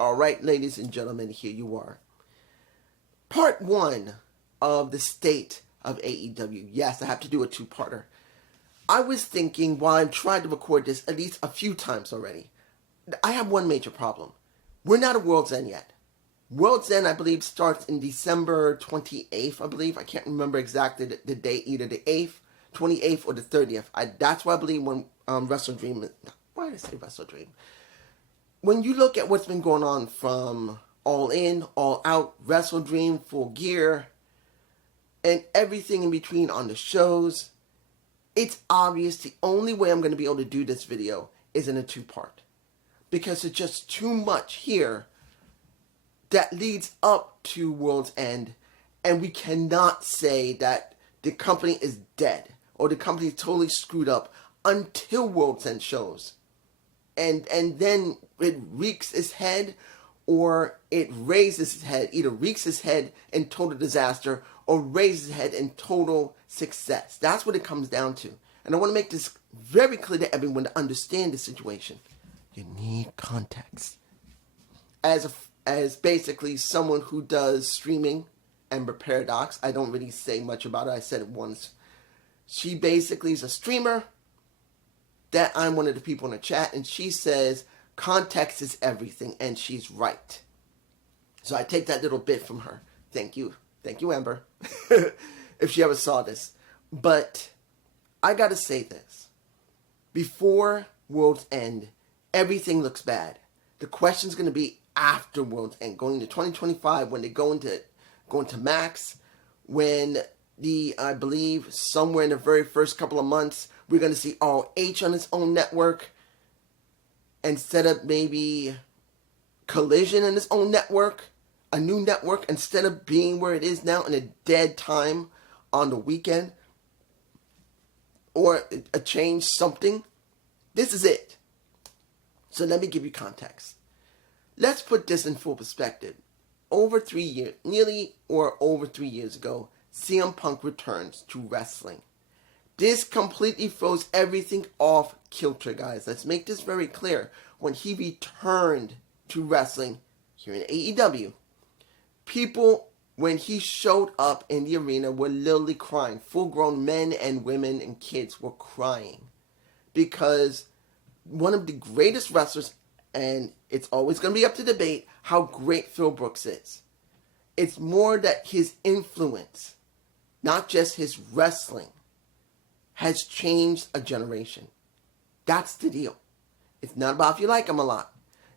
All right, ladies and gentlemen, here you are. Part 1 of the state of AEW. Yes, I have to do a two-parter. I was thinking while I'm trying to record this at least a few times already, I have one major problem. We're not at World's End yet. World's End, I believe, starts in December 28th, I believe. I can't remember exactly the date, either the 8th, 28th, or the 30th. That's why I believe when Wrestle Dream... Why did I say Wrestle Dream? When you look at what's been going on from All In, All Out, Wrestle Dream, Full Gear, and everything in between on the shows, it's obvious the only way I'm going to be able to do this video is in a two-part. Because there's just too much here that leads up to World's End, and we cannot say that the company is dead or the company is totally screwed up until World's End shows. And then it reeks its head, or it raises its head, either reeks its head in total disaster or raises its head in total success. That's what it comes down to. And I want to make this very clear to everyone to understand the situation. You need context. As basically someone who does streaming, Ember Paradox, I don't really say much about it. I said it once. She basically is a streamer that I'm one of the people in the chat, and she says context is everything, and she's right. So I take that little bit from her. Thank you, Ember, if she ever saw this. But I gotta say this: before World's End, everything looks bad. The question's gonna be after World's End, going into 2025, when they go into Max, when I believe somewhere in the very first couple of months, we're going to see ROH on its own network instead of maybe Collision in its own network, a new network, instead of being where it is now in a dead time on the weekend, or a change, something. This is it. So let me give you context. Let's put this in full perspective. Over 3 years, nearly or over 3 years ago, CM Punk returns to wrestling. This completely throws everything off kilter, guys. Let's make this very clear. When he returned to wrestling here in AEW, people, when he showed up in the arena, were literally crying. Full-grown men and women and kids were crying. Because one of the greatest wrestlers, and it's always going to be up to debate how great Phil Brooks is. It's more that his influence, not just his wrestling, has changed a generation. That's the deal. It's not about if you like him a lot.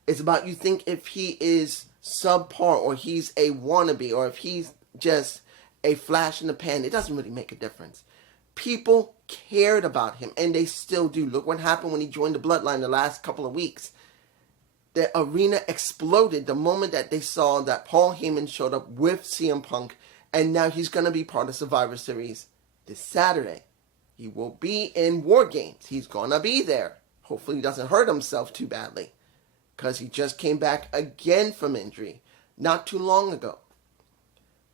It's about you think if he is subpar, or he's a wannabe, or if he's just a flash in the pan. It doesn't really make a difference. People cared about him, and they still do. Look what happened when he joined the Bloodline the last couple of weeks. The arena exploded the moment that they saw that Paul Heyman showed up with CM Punk, and now he's going to be part of Survivor Series this Saturday. He will be in War Games. He's going to be there. Hopefully he doesn't hurt himself too badly, because he just came back again from injury not too long ago.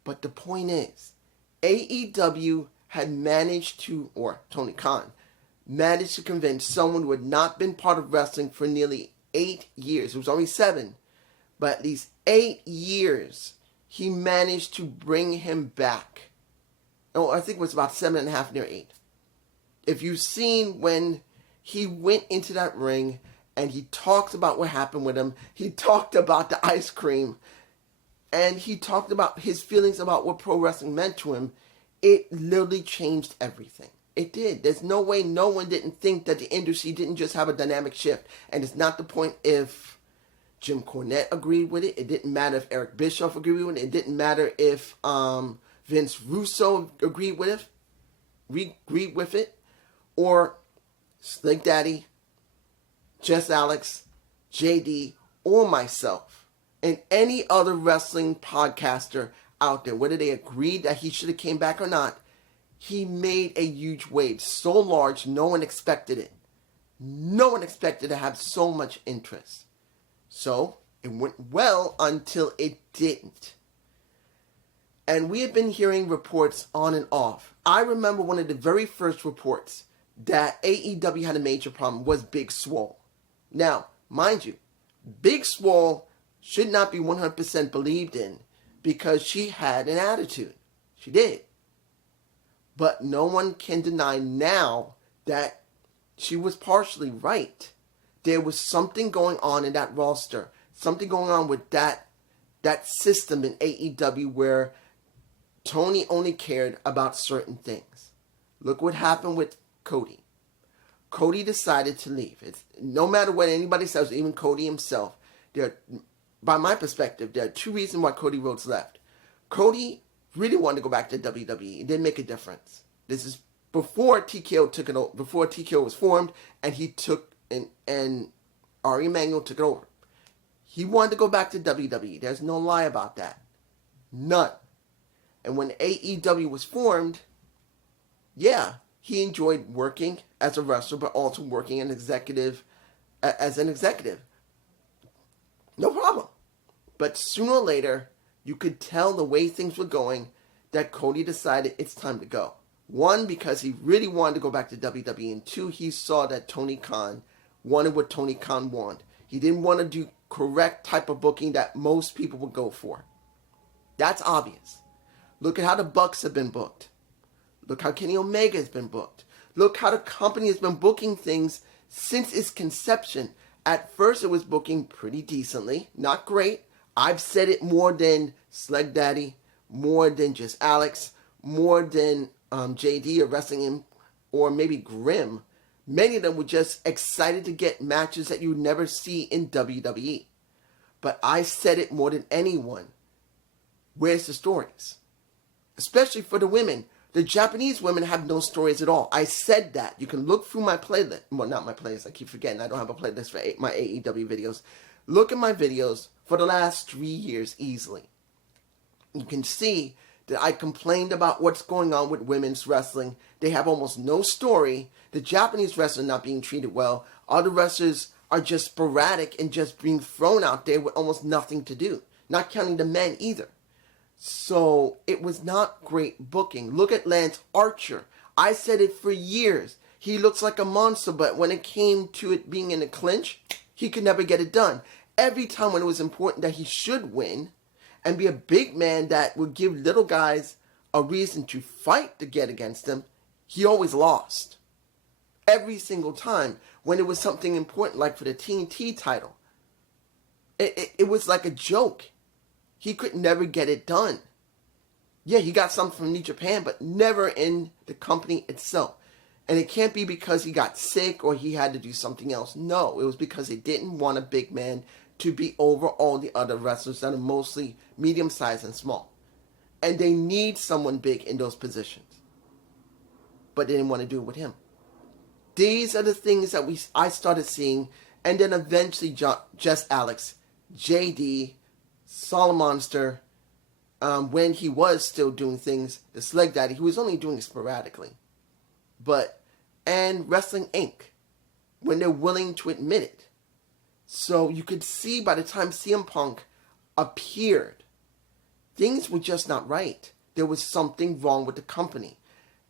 But the point is, AEW had managed to, or Tony Khan, managed to convince someone who had not been part of wrestling for nearly 8 years. It was only 7, but at least 8 years, he managed to bring him back. Oh, I think it was about 7.5, near 8. If you've seen when he went into that ring and he talked about what happened with him, he talked about the ice cream, and he talked about his feelings about what pro wrestling meant to him, it literally changed everything. It did. There's no way no one didn't think that the industry didn't just have a dynamic shift. And it's not the point if Jim Cornette agreed with it. It didn't matter if Eric Bischoff agreed with it. It didn't matter if Vince Russo agreed with it. Or Slick Daddy, Jess Alex, JD, or myself, and any other wrestling podcaster out there, whether they agreed that he should have came back or not, he made a huge wave, so large no one expected it. No one expected to have so much interest. So it went well until it didn't. And we have been hearing reports on and off. I remember one of the very first reports that AEW had a major problem was Big Swole. Now, mind you, Big Swole should not be 100% believed in because she had an attitude. She did. But no one can deny now that she was partially right. There was something going on in that roster, something going on with that system in AEW where Tony only cared about certain things. Look what happened with Cody. Cody decided to leave. No matter what anybody says, even Cody himself, by my perspective, there are two reasons why Cody Rhodes left. Cody really wanted to go back to WWE. It didn't make a difference. This is before TKO took it over, before TKO was formed, and he took and Ari Emanuel took it over. He wanted to go back to WWE. There's no lie about that. None. And when AEW was formed, yeah, he enjoyed working as a wrestler, but also working as an executive. No problem. But sooner or later, you could tell the way things were going that Cody decided it's time to go. One, because he really wanted to go back to WWE, and two, he saw that Tony Khan wanted what Tony Khan wanted. He didn't want to do correct type of booking that most people would go for. That's obvious. Look at how the Bucks have been booked. Look how Kenny Omega has been booked. Look how the company has been booking things since its conception. At first, it was booking pretty decently. Not great. I've said it more than Sleg Daddy, more than just Alex, more than JD or Wrestling In, or maybe Grimm. Many of them were just excited to get matches that you would never see in WWE. But I said it more than anyone. Where's the stories? Especially for the women. The Japanese women have no stories at all. I said that. You can look through my playlist. Well, not my playlist. I keep forgetting. I don't have a playlist for my AEW videos. Look at my videos for the last 3 years easily. You can see that I complained about what's going on with women's wrestling. They have almost no story. The Japanese wrestlers not being treated well. Other wrestlers are just sporadic and just being thrown out there with almost nothing to do. Not counting the men either. So it was not great booking. Look at Lance Archer. I said it for years. He looks like a monster, but when it came to it being in a clinch, he could never get it done. Every time when it was important that he should win and be a big man that would give little guys a reason to fight to get against him, he always lost. Every single time when it was something important, like for the TNT title, it was like a joke. He could never get it done. Yeah, he got something from New Japan, but never in the company itself. And it can't be because he got sick or he had to do something else. No, it was because they didn't want a big man to be over all the other wrestlers that are mostly medium-sized and small. And they need someone big in those positions. But they didn't want to do it with him. These are the things that I started seeing. And then eventually just Alex, JD, Solomonster, when he was still doing things, the Sleg Daddy, he was only doing it sporadically. And Wrestling Inc., when they're willing to admit it. So you could see by the time CM Punk appeared, things were just not right. There was something wrong with the company.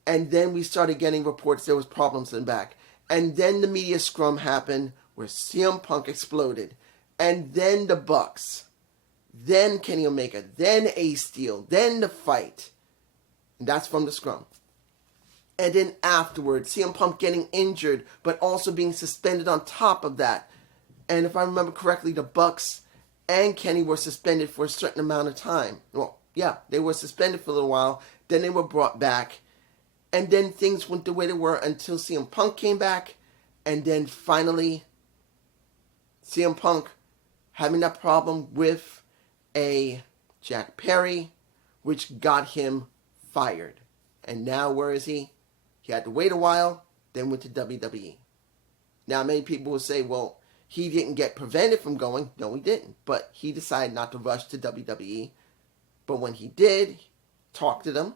And then we started getting reports there was problems in the back. And then the media scrum happened where CM Punk exploded. And then the Bucks. Then Kenny Omega. Then Ace Steel. Then the fight. And that's from the scrum. And then afterwards, CM Punk getting injured, but also being suspended on top of that. And if I remember correctly, the Bucks and Kenny were suspended for a certain amount of time. Well, yeah, they were suspended for a little while. Then they were brought back. And then things went the way they were until CM Punk came back. And then finally, CM Punk having that problem with a Jack Perry, which got him fired. And now where is he? He had to wait a while, then went to WWE. Now many people will say, well, he didn't get prevented from going. No, he didn't. But he decided not to rush to WWE. But when he did, talked to them,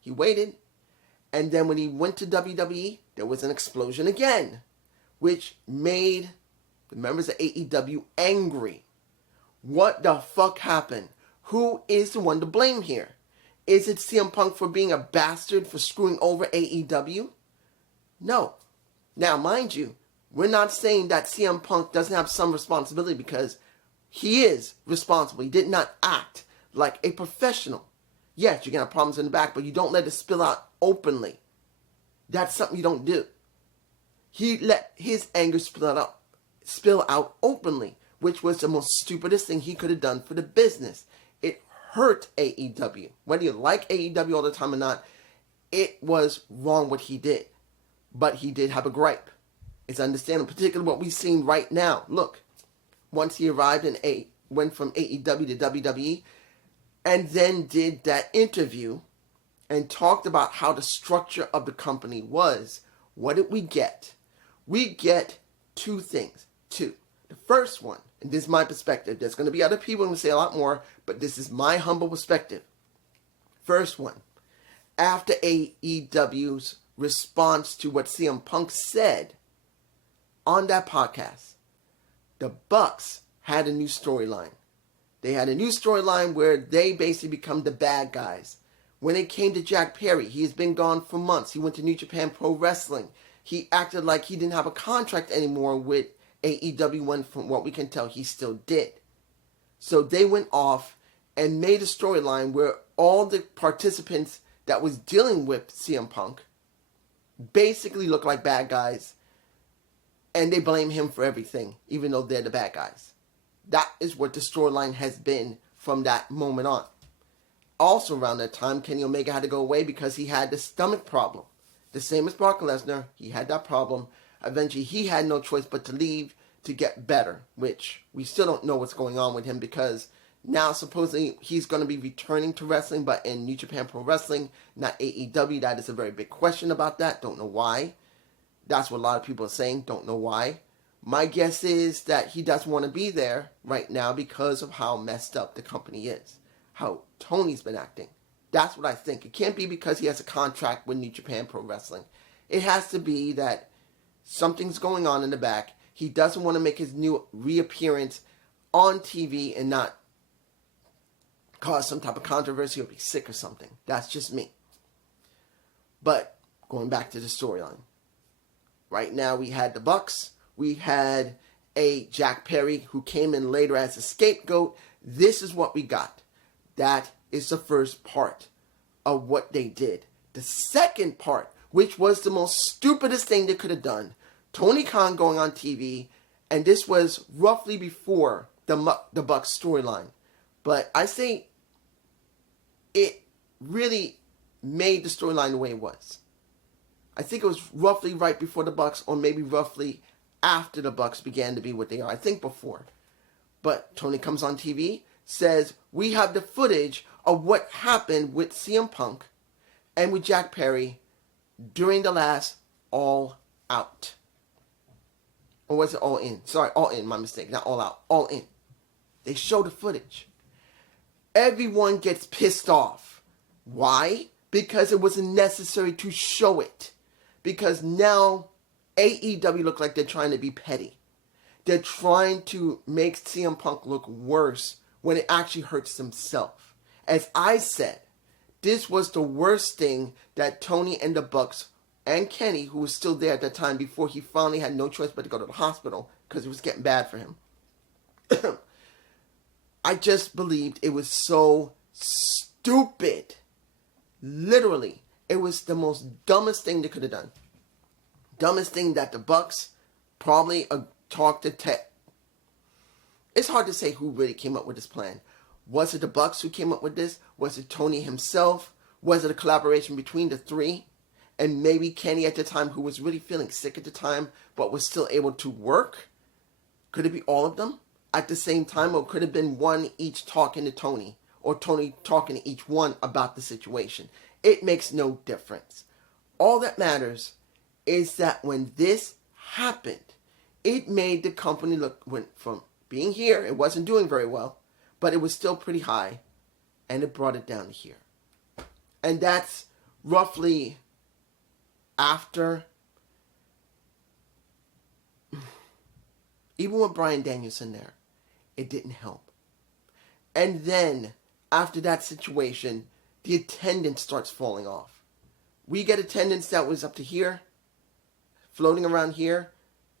he waited. And then when he went to WWE, there was an explosion again, which made the members of AEW angry. What the fuck happened? Who is the one to blame here? Is it CM Punk for being a bastard for screwing over AEW? No. Now, mind you, we're not saying that CM Punk doesn't have some responsibility because He is responsible. He did not act like a professional. Yes, you're going to have problems in the back, but you don't let it spill out openly. That's something you don't do. He let his anger spill out openly, which was the most stupidest thing he could have done for the business. It hurt AEW. Whether you like AEW all the time or not, it was wrong what he did. But he did have a gripe. It's understandable, particularly what we've seen right now. Look, once he arrived went from AEW to WWE, and then did that interview and talked about how the structure of the company was. What did we get? We get two things. Two. The first one, and this is my perspective. There's going to be other people who will say a lot more, but this is my humble perspective. First one. After AEW's response to what CM Punk said on that podcast, the Bucks had a new storyline. They had a new storyline where they basically become the bad guys. When it came to Jack Perry, he has been gone for months. He went to New Japan Pro Wrestling. He acted like he didn't have a contract anymore with AEW when, from what we can tell, he still did. So they went off and made a storyline where all the participants that was dealing with CM Punk basically look like bad guys, and they blame him for everything, even though they're the bad guys. That is what the storyline has been from that moment on. Also around that time, Kenny Omega had to go away because he had the stomach problem. The same as Brock Lesnar, he had that problem. Eventually, he had no choice but to leave to get better, which we still don't know what's going on with him because now supposedly he's going to be returning to wrestling, but in New Japan Pro Wrestling, not AEW. That is a very big question about that. Don't know why. That's what a lot of people are saying. Don't know why. My guess is that he doesn't want to be there right now because of how messed up the company is. How Tony's been acting. That's what I think. It can't be because he has a contract with New Japan Pro Wrestling. It has to be that something's going on in the back. He doesn't want to make his new reappearance on TV and not cause some type of controversy or be sick or something. That's just me. But going back to the storyline. Right now we had the Bucks. We had a Jack Perry who came in later as a scapegoat. This is what we got. That is the first part of what they did. The second part, which was the most stupidest thing they could have done, Tony Khan going on TV, and this was roughly before the Bucks storyline. But I say it really made the storyline the way it was. I think it was roughly right before the Bucks, or maybe roughly after the Bucks began to be what they are. I think before. But Tony comes on TV, says, we have the footage of what happened with CM Punk and with Jack Perry during the last All Out. Or was it All In? Sorry, All In, my mistake. Not All Out. All In. They show the footage. Everyone gets pissed off. Why? Because it wasn't necessary to show it. Because now AEW look like they're trying to be petty. They're trying to make CM Punk look worse when it actually hurts himself. As I said, this was the worst thing that Tony and the Bucks and Kenny, who was still there at that time before he finally had no choice but to go to the hospital because it was getting bad for him. I just believed it was so stupid. Literally, it was the most dumbest thing they could have done. Dumbest thing that the Bucks probably talked to Ted. It's hard to say who really came up with this plan. Was it the Bucks who came up with this? Was it Tony himself? Was it a collaboration between the three? And maybe Kenny at the time, who was really feeling sick at the time, but was still able to work? Could it be all of them at the same time? Or could it have been one each talking to Tony? Or Tony talking to each one about the situation? It makes no difference. All that matters is that when this happened, it made the company look, went from being here, it wasn't doing very well, but it was still pretty high, and it brought it down to here. And that's roughly after, even with Bryan Danielson there, it didn't help. And then, after that situation, the attendance starts falling off. We get attendance that was up to here, floating around here,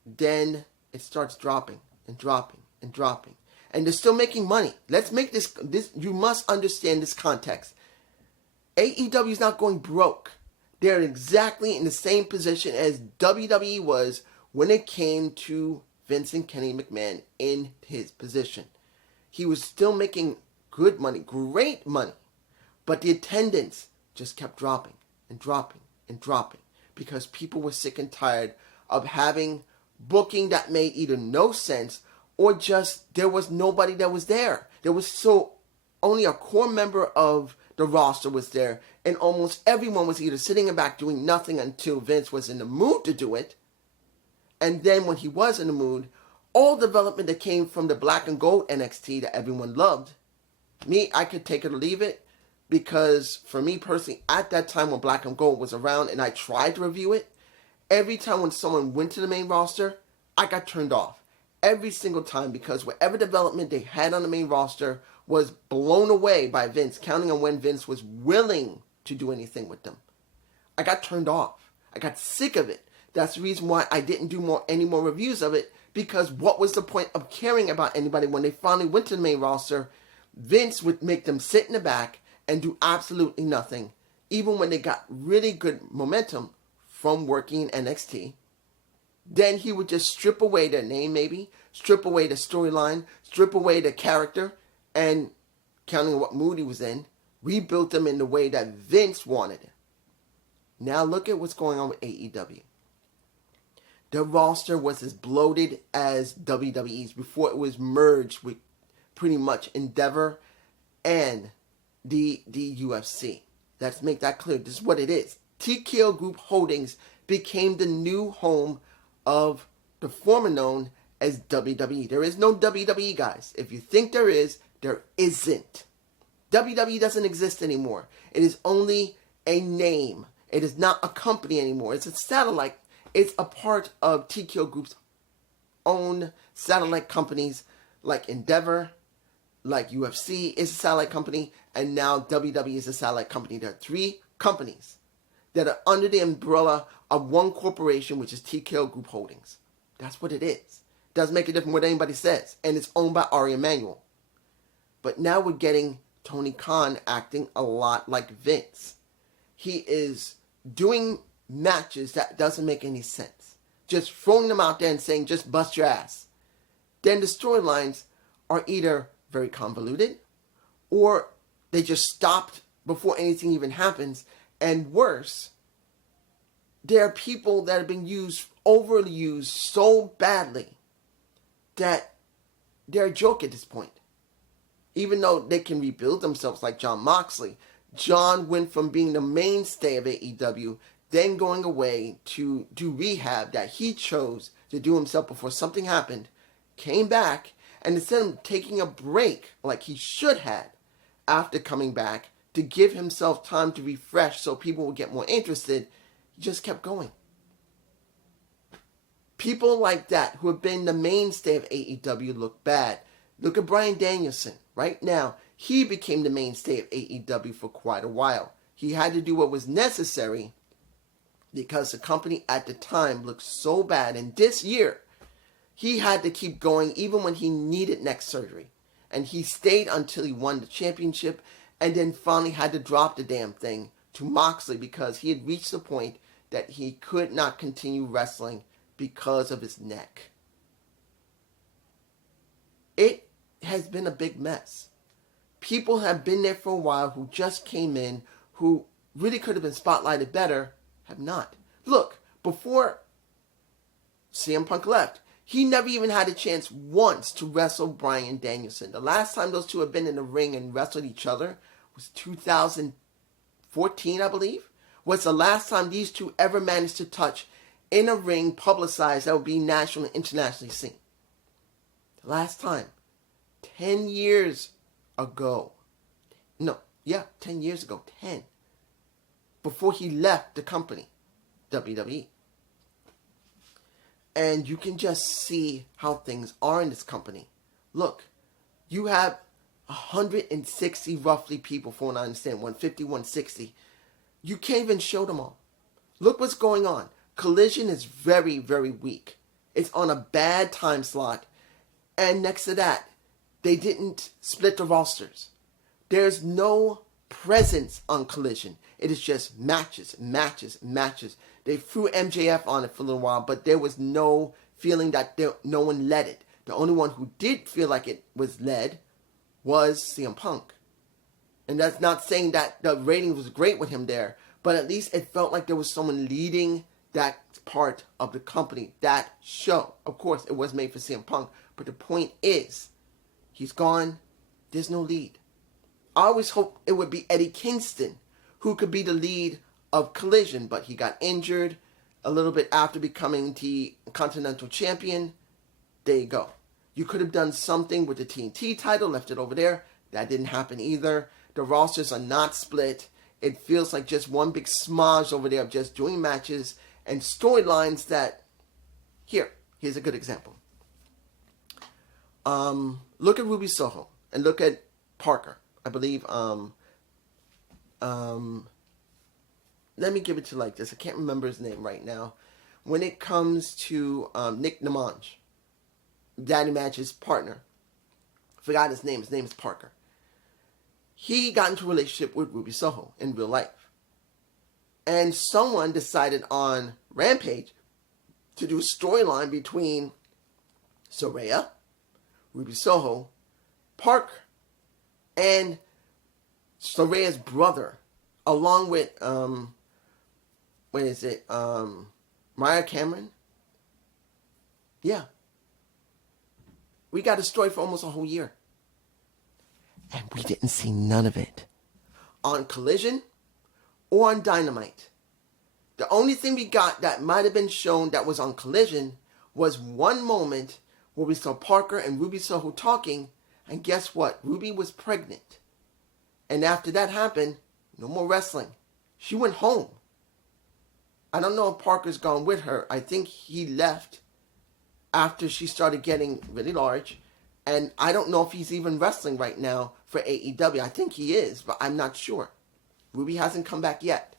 then it starts dropping and dropping and dropping. and they're still making money. Let's make this, you must understand this context. AEW is not going broke. They're exactly in the same position as WWE was when it came to Vincent Kenny McMahon in his position. He was still making good money, great money, but the attendance just kept dropping and dropping and dropping because people were sick and tired of having booking that made either no sense or just there was nobody that was there. There was only a core member of the roster was there, and almost everyone was either sitting in back doing nothing until Vince was in the mood to do it. And then when he was in the mood, all development that came from the black and gold NXT that everyone loved, I could take it or leave it, because for me personally, at that time when black and gold was around and I tried to review it, every time when someone went to the main roster, I got turned off. Every single time, because whatever development they had on the main roster was blown away by Vince, counting on when Vince was willing to do anything with them. I got turned off. I got sick of it. That's the reason why I didn't do any more reviews of it, because what was the point of caring about anybody when they finally went to the main roster? Vince would make them sit in the back and do absolutely nothing, even when they got really good momentum from working in NXT. Then he would just strip away their name, maybe, strip away the storyline, strip away the character, and counting on what mood he was in, rebuilt them in the way that Vince wanted it. Now look at what's going on with AEW. The roster was as bloated as WWE's before it was merged with pretty much Endeavor and the UFC. Let's make that clear. This is what it is. TKO Group Holdings became the new home of the former known as WWE. There is no WWE, guys. If you think there is, there isn't. WWE doesn't exist anymore. It is only a name. It is not a company anymore. It's a satellite. It's a part of TKO Group's own satellite companies like Endeavor, like UFC is a satellite company, and now WWE is a satellite company. There are three companies that are under the umbrella of one corporation, which is TKO Group Holdings. That's what it is. It doesn't make a difference what anybody says. And it's owned by Ari Emanuel. But now we're getting Tony Khan acting a lot like Vince. He is doing matches that doesn't make any sense. Just throwing them out there and saying, just bust your ass. Then the storylines are either very convoluted, or they just stopped before anything even happens. And worse, there are people that have been overly used so badly that they're a joke at this point. Even though they can rebuild themselves like Jon Moxley. John went from being the mainstay of AEW, then going away to do rehab that he chose to do himself before something happened, came back, and instead of taking a break like he should have after coming back to give himself time to refresh so people would get more interested, he just kept going. People like that who have been the mainstay of AEW look bad. Look at Bryan Danielson. Right now, he became the mainstay of AEW for quite a while. He had to do what was necessary because the company at the time looked so bad. And this year, he had to keep going even when he needed neck surgery. And he stayed until he won the championship and then finally had to drop the damn thing to Moxley because he had reached the point that he could not continue wrestling because of his neck. It has been a big mess. People have been there for a while who just came in, who really could have been spotlighted better, have not. Look, before CM Punk left, he never even had a chance once to wrestle Bryan Danielson. The last time those two have been in the ring and wrestled each other was 2014, I believe. Was the last time these two ever managed to touch in a ring publicized that would be national and internationally seen. The last time. 10 years ago. 10 years ago. 10. Before he left the company, WWE. And you can just see how things are in this company. Look, you have 160 roughly people, from what I understand, 150, 160. You can't even show them all. Look what's going on. Collision is very, very weak. It's on a bad time slot. And next to that, They didn't split the rosters. There's no presence on Collision. It is just matches, matches, matches. They threw MJF on it for a little while, but there was no feeling that no one led it. The only one who did feel like it was led was CM Punk. And that's not saying that the ratings was great with him there, but at least it felt like there was someone leading that part of the company, that show. Of course, it was made for CM Punk, but the point is, he's gone. There's no lead. I always hoped it would be Eddie Kingston who could be the lead of Collision, but he got injured a little bit after becoming the Continental Champion. There you go. You could have done something with the TNT title, left it over there. That didn't happen either. The rosters are not split. It feels like just one big smudge over there of just doing matches and storylines that... Here's a good example. Look at Ruby Soho and look at Parker. I believe, let me give it to like this. I can't remember his name right now. When it comes to Nick Namanj, Daddy Match's partner, I forgot his name. His name is Parker. He got into a relationship with Ruby Soho in real life. And someone decided on Rampage to do a storyline between Saraya, Ruby Soho, Parker, and Saraya's brother, along with, Mariah Cameron? Yeah. We got a story for almost a whole year. And we didn't see none of it on Collision or on Dynamite. The only thing we got that might have been shown that was on Collision was one moment where we saw Parker and Ruby Soho talking, and guess what? Ruby was pregnant. And after that happened, no more wrestling. She went home. I don't know if Parker's gone with her. I think he left after she started getting really large. And I don't know if he's even wrestling right now for AEW. I think he is, but I'm not sure. Ruby hasn't come back yet.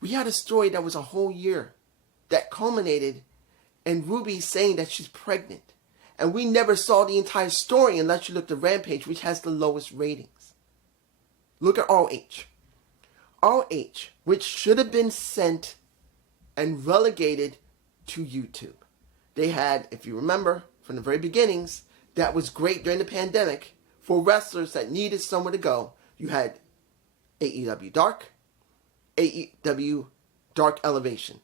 We had a story that was a whole year that culminated in Ruby saying that she's pregnant. And we never saw the entire story unless you looked at Rampage, which has the lowest ratings. Look at ROH. ROH, which should have been sent and relegated to YouTube. They had, if you remember, from the very beginnings, that was great during the pandemic for wrestlers that needed somewhere to go. You had AEW Dark, AEW Dark Elevation.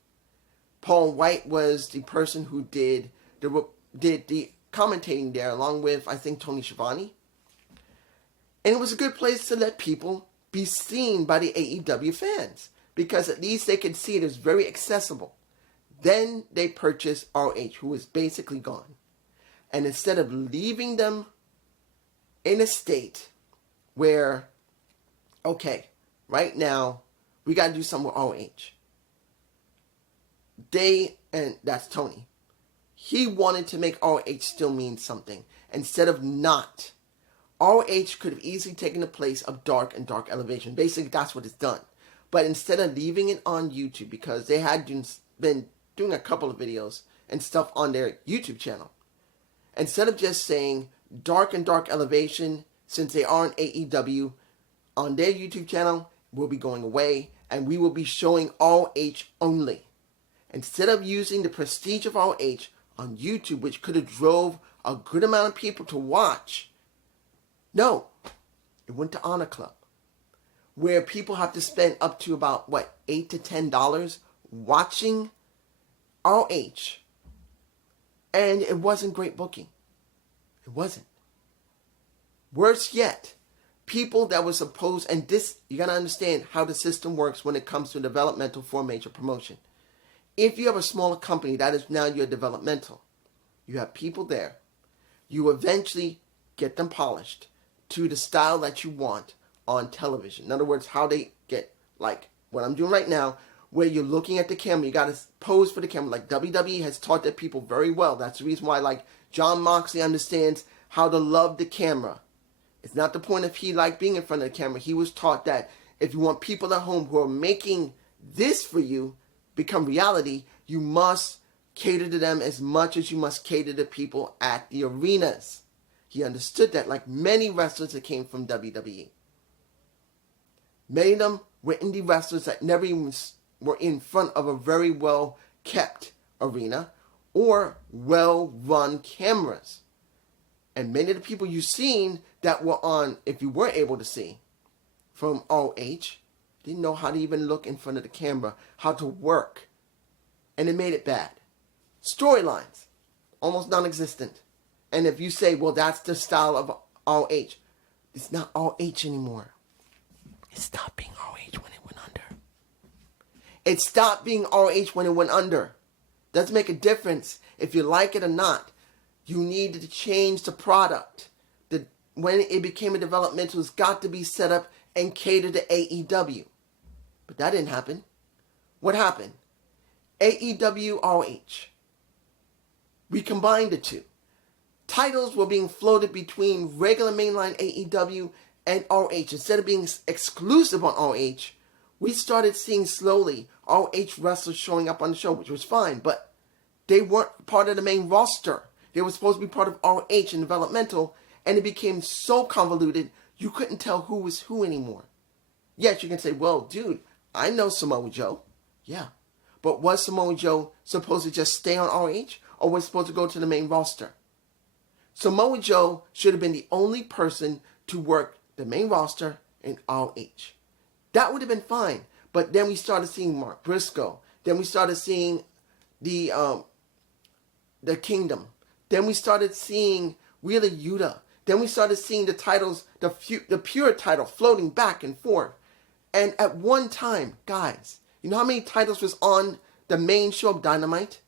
Paul White was the person who did the commentating there, along with, I think, Tony Schiavone. And it was a good place to let people be seen by the AEW fans, because at least they could see it as very accessible. Then they purchased ROH, who was basically gone. And instead of leaving them in a state where, okay, right now, we got to do something with ROH. And that's Tony. He wanted to make ROH still mean something, instead of not. ROH could have easily taken the place of Dark and Dark Elevation. Basically, that's what it's done. But instead of leaving it on YouTube, because they had been doing a couple of videos and stuff on their YouTube channel, instead of just saying Dark and Dark Elevation, since they are on AEW, on their YouTube channel, will be going away, and we will be showing ROH only. Instead of using the prestige of ROH on YouTube, which could have drove a good amount of people to watch, no, it went to Honor Club, where people have to spend up to about, $8 to $10 watching ROH. And it wasn't great booking. It wasn't. Worse yet, people that were supposed, and this, you got to understand how the system works when it comes to developmental for a major promotion. If you have a smaller company, that is now your developmental. You have people there. You eventually get them polished to the style that you want on television. In other words, how they get, like what I'm doing right now, where you're looking at the camera, you got to pose for the camera. Like WWE has taught their people very well. That's the reason why, like, John Moxley understands how to love the camera. It's not the point of he like being in front of the camera. He was taught that if you want people at home who are making this for you become reality, you must cater to them as much as you must cater to people at the arenas. He understood that, like many wrestlers that came from WWE. Many of them were indie wrestlers that never even were in front of a very well kept arena or well run cameras. And many of the people you've seen that were on, if you were able to see, from ROH, didn't know how to even look in front of the camera, how to work. And it made it bad. Storylines, almost non-existent. And if you say, well, that's the style of ROH, it's not ROH anymore. It stopped being ROH when it went under. It stopped being ROH when it went under. Doesn't make a difference if you like it or not. You needed to change the product. When it became a developmental, it's got to be set up and catered to AEW. But that didn't happen. What happened? AEW ROH. We combined the two. Titles were being floated between regular mainline AEW and ROH. Instead of being exclusive on ROH, we started seeing slowly ROH wrestlers showing up on the show, which was fine, but they weren't part of the main roster. They were supposed to be part of ROH and developmental, and it became so convoluted, you couldn't tell who was who anymore. Yes, you can say, well, dude, I know Samoa Joe. Yeah. But was Samoa Joe supposed to just stay on ROH, or was supposed to go to the main roster? Samoa Joe should have been the only person to work the main roster in ROH. That would have been fine. But then we started seeing Mark Briscoe. Then we started seeing the Kingdom. Then we started seeing Wheeler Yuta. Then we started seeing the titles, the pure title floating back and forth. And at one time, guys, you know how many titles was on the main show of Dynamite?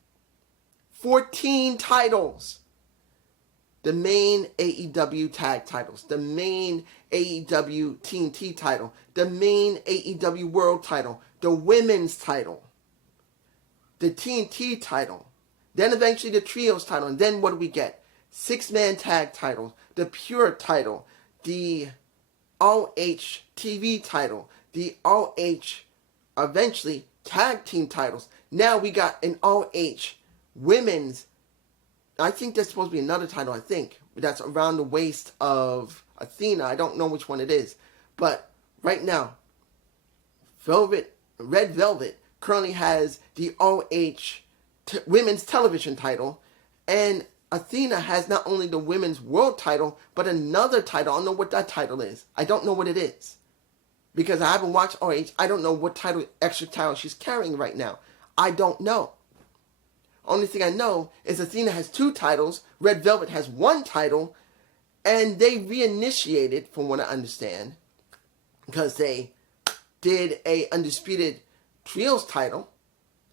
14 titles. The main AEW tag titles, the main AEW TNT title, the main AEW World title, the women's title, the TNT title, then eventually the trios title, and then what do we get? 6-man tag titles, the pure title, the ROH TV title, the ROH eventually tag team titles. Now we got an ROH women's, I think there's supposed to be another title, I think, that's around the waist of Athena. I don't know which one it is. But right now, Red Velvet currently has the ROH women's television title. And Athena has not only the women's world title, but another title. I don't know what that title is. I don't know what it is. Because I haven't watched ROH. I don't know what extra title she's carrying right now. I don't know. Only thing I know is Athena has 2 titles, Red Velvet has 1 title, and they reinitiated, from what I understand, because they did a Undisputed Trios title,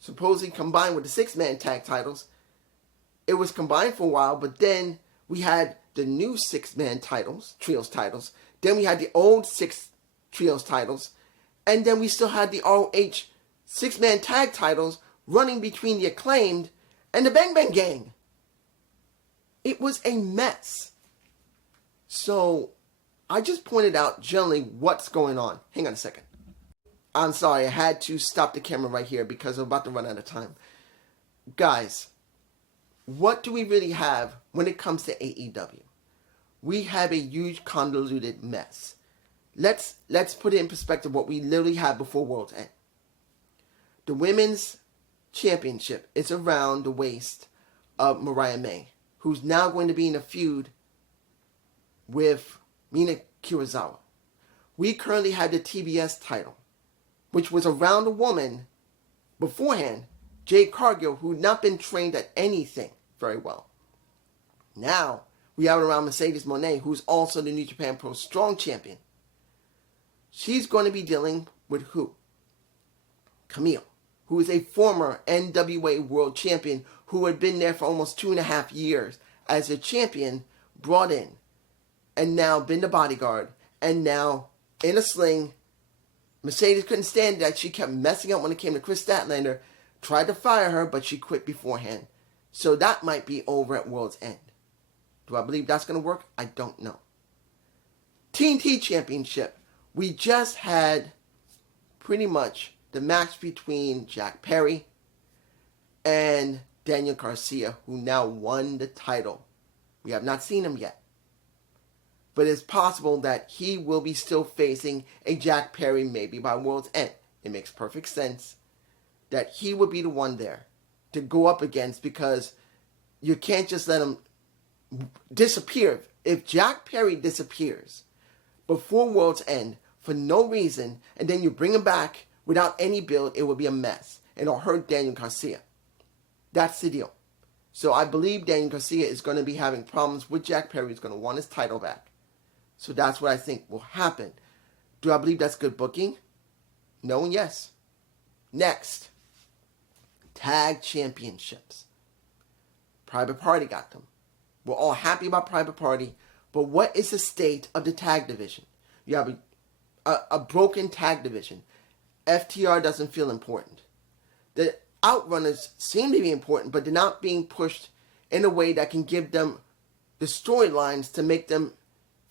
supposedly combined with the 6-man tag titles. It was combined for a while, but then we had the new 6-man titles, Trios titles, then we had the old 6 Trios titles, and then we still had the ROH 6-man tag titles running between the Acclaimed and the Bang Bang Gang. It was a mess. So, I just pointed out generally what's going on. Hang on a second. I'm sorry, I had to stop the camera right here because I'm about to run out of time. Guys, what do we really have when it comes to AEW? We have a huge convoluted mess. Let's put it in perspective what we literally had before World's End. The women's championship is around the waist of Mariah May, who's now going to be in a feud with Mina Kirizawa. We currently have the TBS title, which was around a woman beforehand, Jade Cargill, who had not been trained at anything very well. Now, we have it around Mercedes Moné, who's also the New Japan Pro Strong Champion. She's going to be dealing with who? Camille, who is a former NWA World Champion who had been there for almost 2.5 years as a champion, brought in, and now been the bodyguard, and now in a sling. Mercedes couldn't stand that. She kept messing up when it came to Chris Statlander, tried to fire her, but she quit beforehand. So that might be over at World's End. Do I believe that's going to work? I don't know. TNT Championship. We just had pretty much the match between Jack Perry and Daniel Garcia, who now won the title. We have not seen him yet. But it's possible that he will be still facing a Jack Perry maybe by World's End. It makes perfect sense that he would be the one there to go up against, because you can't just let him disappear. If Jack Perry disappears before World's End for no reason, and then you bring him back without any build, it will be a mess. And it'll hurt Daniel Garcia. That's the deal. So I believe Daniel Garcia is going to be having problems with Jack Perry. He's going to want his title back. So that's what I think will happen. Do I believe that's good booking? No and yes. Next, tag championships. Private Party got them. We're all happy about Private Party, but what is the state of the tag division? You have a broken tag division. FTR doesn't feel important. The Outrunners seem to be important, but they're not being pushed in a way that can give them the storylines to make them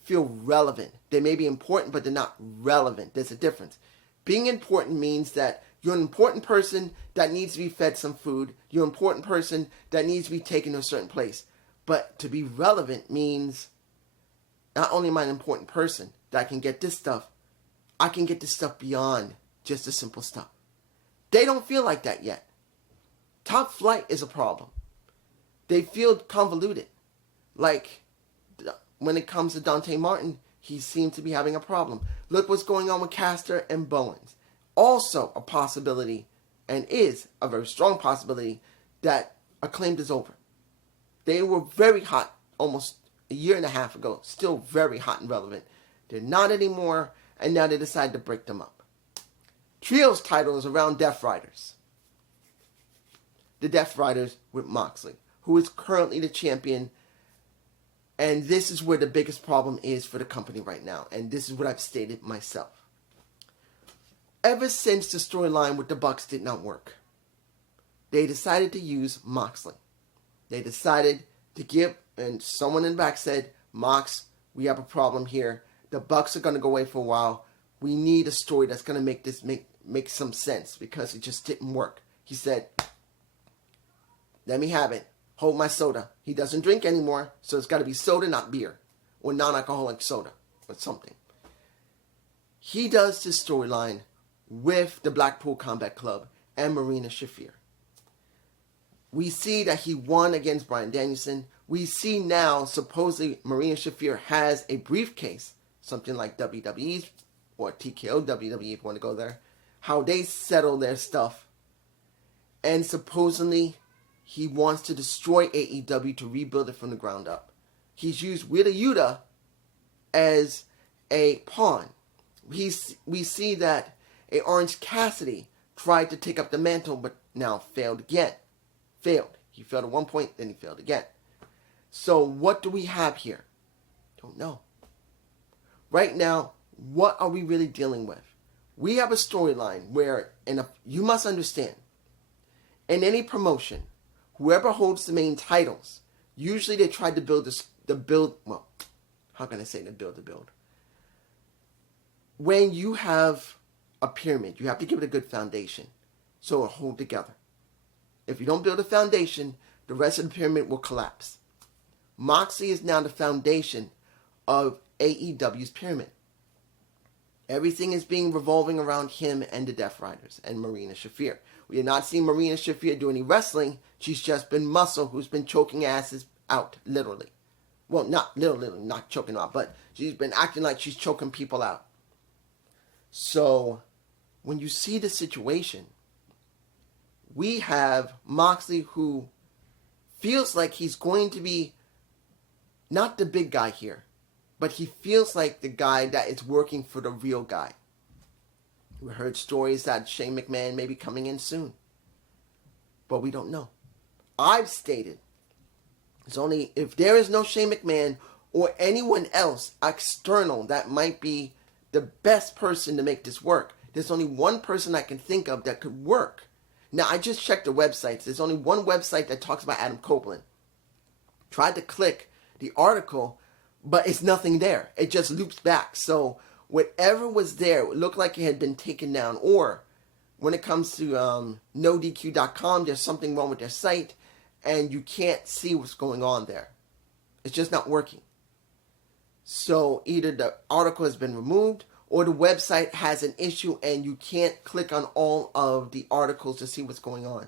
feel relevant. They may be important, but they're not relevant. There's a difference. Being important means that you're an important person that needs to be fed some food. You're an important person that needs to be taken to a certain place. But to be relevant means not only am I an important person that I can get this stuff, I can get this stuff beyond just the simple stuff. They don't feel like that yet. Top Flight is a problem. They feel convoluted. Like, when it comes to Dante Martin, he seems to be having a problem. Look what's going on with Caster and Bowens. Also a possibility, and is a very strong possibility, that Acclaimed is over. They were very hot almost a year and a half ago. Still very hot and relevant. They're not anymore, and now they decided to break them up. Trios title is around Death Riders. The Death Riders with Moxley, who is currently the champion. And this is where the biggest problem is for the company right now. And this is what I've stated myself. Ever since the storyline with the Bucks did not work, they decided to use Moxley. They decided to give, and someone in the back said, Mox, we have a problem here. The Bucks are going to go away for a while. We need a story that's going to make this make some sense, because it just didn't work. He said, let me have it. Hold my soda. He doesn't drink anymore, so it's got to be soda, not beer. Or non-alcoholic soda. Or something. He does this storyline with the Blackpool Combat Club and Marina Shafir. We see that he won against Bryan Danielson. We see now, supposedly, Marina Shafir has a briefcase. Something like WWE's, or TKO WWE if you want to go there. How they settle their stuff. And supposedly, he wants to destroy AEW to rebuild it from the ground up. He's used Wheeler Yuta as a pawn. We see that a Orange Cassidy tried to take up the mantle, but now failed again. He failed at one point, then he failed again. So what do we have here? Don't know. Right now, what are we really dealing with? We have a storyline where, you must understand, in any promotion, whoever holds the main titles, usually they try to build the build. When you have a pyramid, you have to give it a good foundation so it'll hold together. If you don't build a foundation, the rest of the pyramid will collapse. Moxley is now the foundation of AEW's pyramid. Everything is being revolving around him and the Death Riders and Marina Shafir. We have not seen Marina Shafir do any wrestling. She's just been muscle who's been choking asses out, literally. Well, not literally, not choking out, but she's been acting like she's choking people out. So, when you see the situation, we have Moxley who feels like he's going to be not the big guy here, but he feels like the guy that is working for the real guy. We heard stories that Shane McMahon may be coming in soon, but we don't know. I've stated, it's only if there is no Shane McMahon or anyone else external that might be the best person to make this work, there's only one person I can think of that could work. Now, I just checked the websites. There's only one website that talks about Adam Copeland. Tried to click the article, but it's nothing there. It just loops back. So whatever was there, it looked like it had been taken down. Or when it comes to NoDQ.com, there's something wrong with their site, and you can't see what's going on there. It's just not working. So either the article has been removed or the website has an issue and you can't click on all of the articles to see what's going on.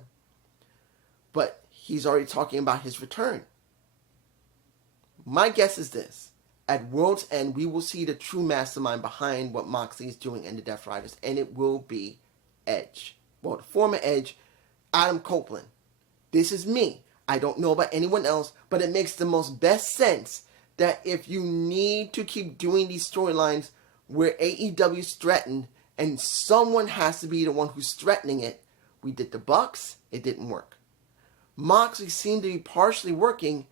But he's already talking about his return. My guess is this. At World's End, we will see the true mastermind behind what Moxley is doing in the Death Riders, and it will be Edge. Well, the former Edge, Adam Copeland. This is me. I don't know about anyone else, but it makes the most best sense that if you need to keep doing these storylines where AEW is threatened and someone has to be the one who's threatening it, we did the Bucks, it didn't work. Moxley seemed to be partially working,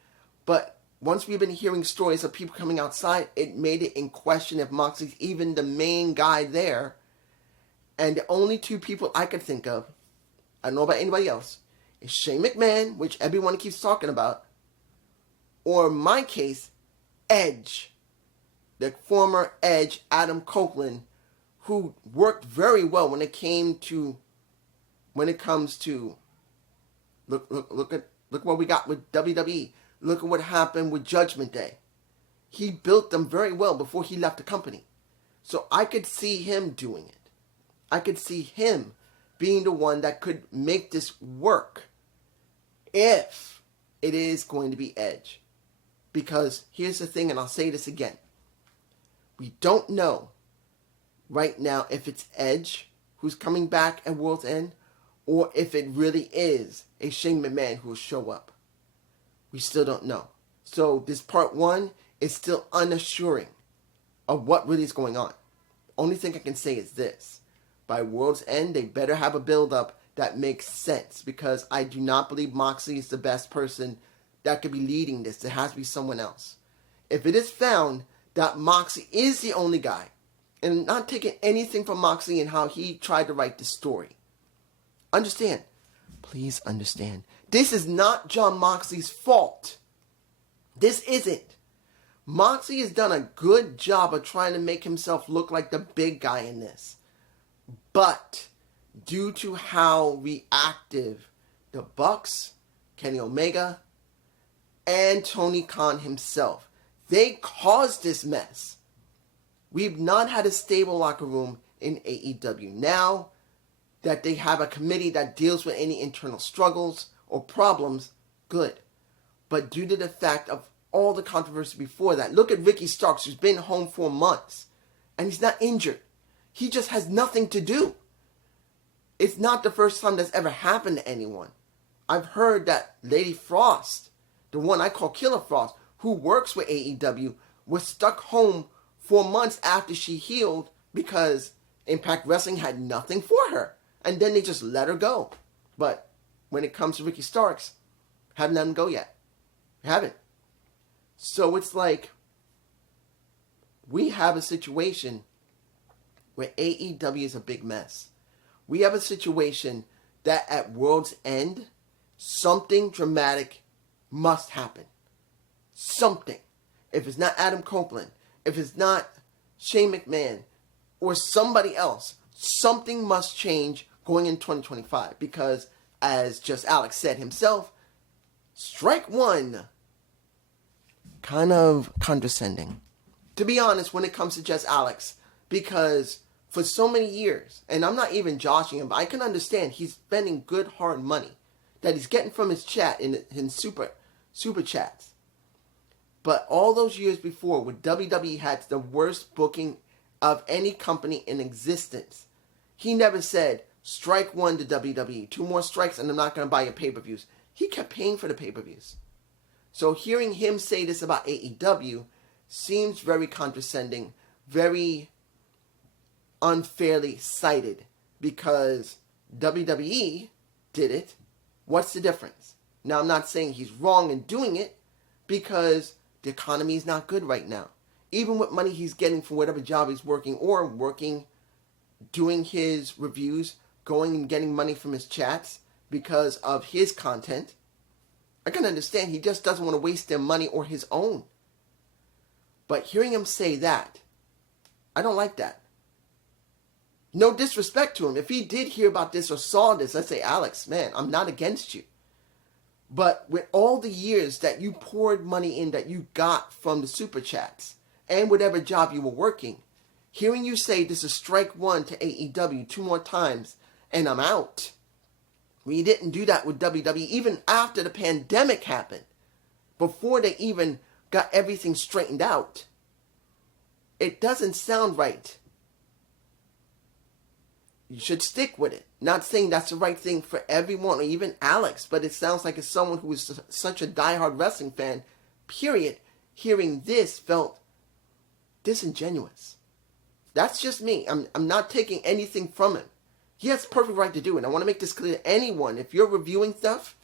but once we've been hearing stories of people coming outside, it made it in question if Moxley's even the main guy there. And the only two people I could think of, I don't know about anybody else, is Shane McMahon, which everyone keeps talking about, or in my case, Edge, the former Edge, Adam Copeland, who worked very well when it comes to look what we got with WWE. Look at what happened with Judgment Day. He built them very well before he left the company. So I could see him doing it. I could see him being the one that could make this work if it is going to be Edge. Because here's the thing, and I'll say this again. We don't know right now if it's Edge who's coming back at World's End or if it really is a Shane McMahon who will show up. We still don't know. So this part 1 is still unassuring of what really is going on. Only thing I can say is this. By World's End, they better have a build-up that makes sense, because I do not believe Moxley is the best person that could be leading this. There has to be someone else. If it is found that Moxley is the only guy, and not taking anything from Moxley and how he tried to write the story, understand, please understand, this is not Jon Moxley's fault. This isn't. Moxley has done a good job of trying to make himself look like the big guy in this. But due to how reactive the Bucks, Kenny Omega, and Tony Khan himself, they caused this mess. We've not had a stable locker room in AEW. Now that they have a committee that deals with any internal struggles or problems, good. But due to the fact of all the controversy before that, look at Ricky Starks, who's been home for months, and he's not injured. He just has nothing to do. It's not the first time that's ever happened to anyone. I've heard that Lady Frost, the one I call Killer Frost, who works with AEW, was stuck home for months after she healed because Impact Wrestling had nothing for her. And then they just let her go. But when it comes to Ricky Starks, haven't let him go yet. Haven't. So it's like we have a situation where AEW is a big mess. We have a situation that at World's End, something dramatic must happen. Something. If it's not Adam Copeland, if it's not Shane McMahon, or somebody else, something must change going in 2025. Because, as just Alex said himself, strike one. Kind of condescending. To be honest, when it comes to just Alex, because for so many years, and I'm not even joshing him, but I can understand he's spending good hard money that he's getting from his chat in super chats. But all those years before, when WWE had the worst booking of any company in existence, he never said, strike one to WWE, 2 more strikes and I'm not going to buy your pay-per-views. He kept paying for the pay-per-views. So hearing him say this about AEW seems very condescending, very unfairly cited, because WWE did it. What's the difference? Now, I'm not saying he's wrong in doing it, because the economy is not good right now. Even with money he's getting for whatever job he's working, or working, doing his reviews, going and getting money from his chats because of his content, I can understand he just doesn't want to waste their money or his own. But hearing him say that, I don't like that. No disrespect to him. If he did hear about this or saw this, I'd say, Alex, man, I'm not against you. But with all the years that you poured money in that you got from the super chats, and whatever job you were working. Hearing you say this is strike one to AEW 2 more times and I'm out. We didn't do that with WWE even after the pandemic happened. Before they even got everything straightened out. It doesn't sound right. You should stick with it. Not saying that's the right thing for everyone or even Alex, but it sounds like it's someone who is such a diehard wrestling fan, period. Hearing this felt disingenuous. That's just me. I'm not taking anything from him. He has perfect right to do it. I want to make this clear to anyone. If you're reviewing stuff,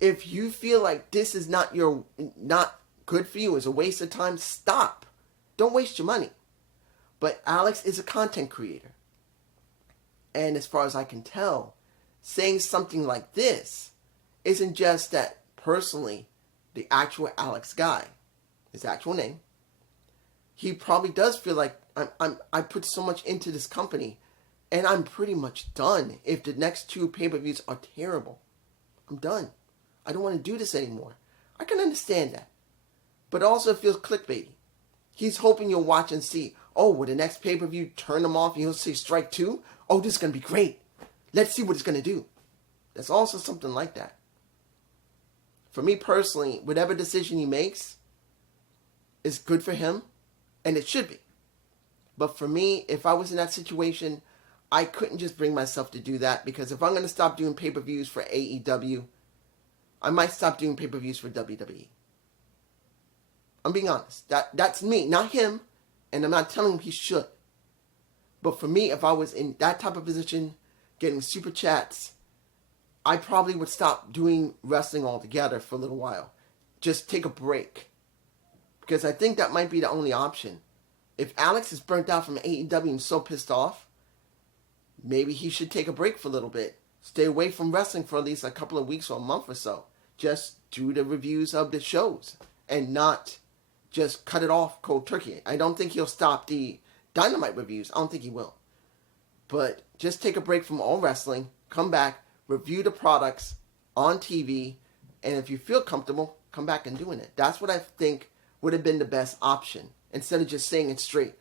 if you feel like this is not good for you, is a waste of time, stop. Don't waste your money. But Alex is a content creator. And as far as I can tell, saying something like this isn't just that personally the actual Alex guy, his actual name, he probably does feel like I put so much into this company and I'm pretty much done. If the next 2 pay-per-views are terrible, I'm done. I don't want to do this anymore. I can understand that. But also it feels clickbaity. He's hoping you'll watch and see, oh, will the next pay-per-view turn him off and he'll say strike 2? Oh, this is going to be great. Let's see what it's going to do. That's also something like that. For me personally, whatever decision he makes is good for him, and it should be. But for me, if I was in that situation, I couldn't just bring myself to do that, because if I'm going to stop doing pay-per-views for AEW, I might stop doing pay-per-views for WWE. I'm being honest. That's me, not him, and I'm not telling him he should. But for me, if I was in that type of position, getting super chats, I probably would stop doing wrestling altogether for a little while. Just take a break. Because I think that might be the only option. If Alex is burnt out from AEW and so pissed off, maybe he should take a break for a little bit. Stay away from wrestling for at least a couple of weeks or a month or so. Just do the reviews of the shows and not just cut it off cold turkey. I don't think he'll stop the Dynamite reviews. I don't think he will. But just take a break from all wrestling, come back, review the products on TV, and if you feel comfortable, come back and doing it. That's what I think would have been the best option. Instead of just saying it straight.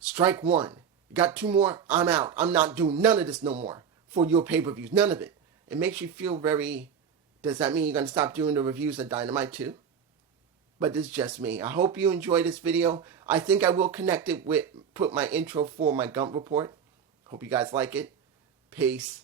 Strike 1. You got 2 more, I'm out. I'm not doing none of this no more for your pay-per-views. None of it. It makes you feel very... Does that mean you're going to stop doing the reviews of Dynamite too? But this is just me. I hope you enjoyed this video. I think I will connect it with, put my intro for my Gump report. Hope you guys like it. Peace.